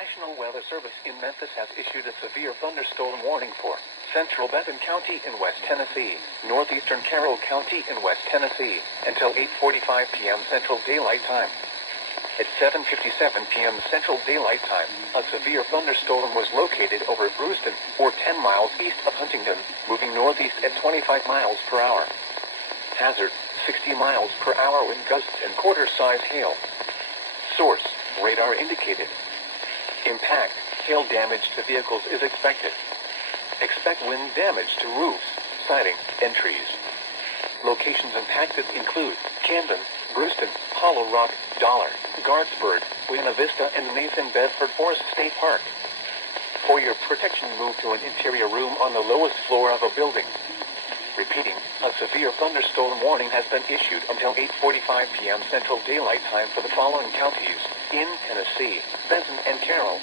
National Weather Service in Memphis has issued a severe thunderstorm warning for central Benton County in West Tennessee, northeastern Carroll County in West Tennessee, until 8:45 p.m. Central Daylight Time. At 7:57 p.m. Central Daylight Time, a severe thunderstorm was located over Brewston, or 10 miles east of Huntington, moving northeast at 25 miles per hour. Hazard, 60 miles per hour with gusts and quarter-size hail. Source, radar indicated. Impact, hail damage to vehicles is expected. Expect wind damage to roofs, siding, and trees. Locations impacted include Camden, Brewston, Hollow Rock, Dollar, Guardsburg, Buena Vista, and Nathan Bedford Forest State Park. For your protection, move to an interior room on the lowest floor of a building. Repeating, a severe thunderstorm warning has been issued until 8:45 p.m. Central Daylight Time for the following counties in Tennessee: Benton and Carroll.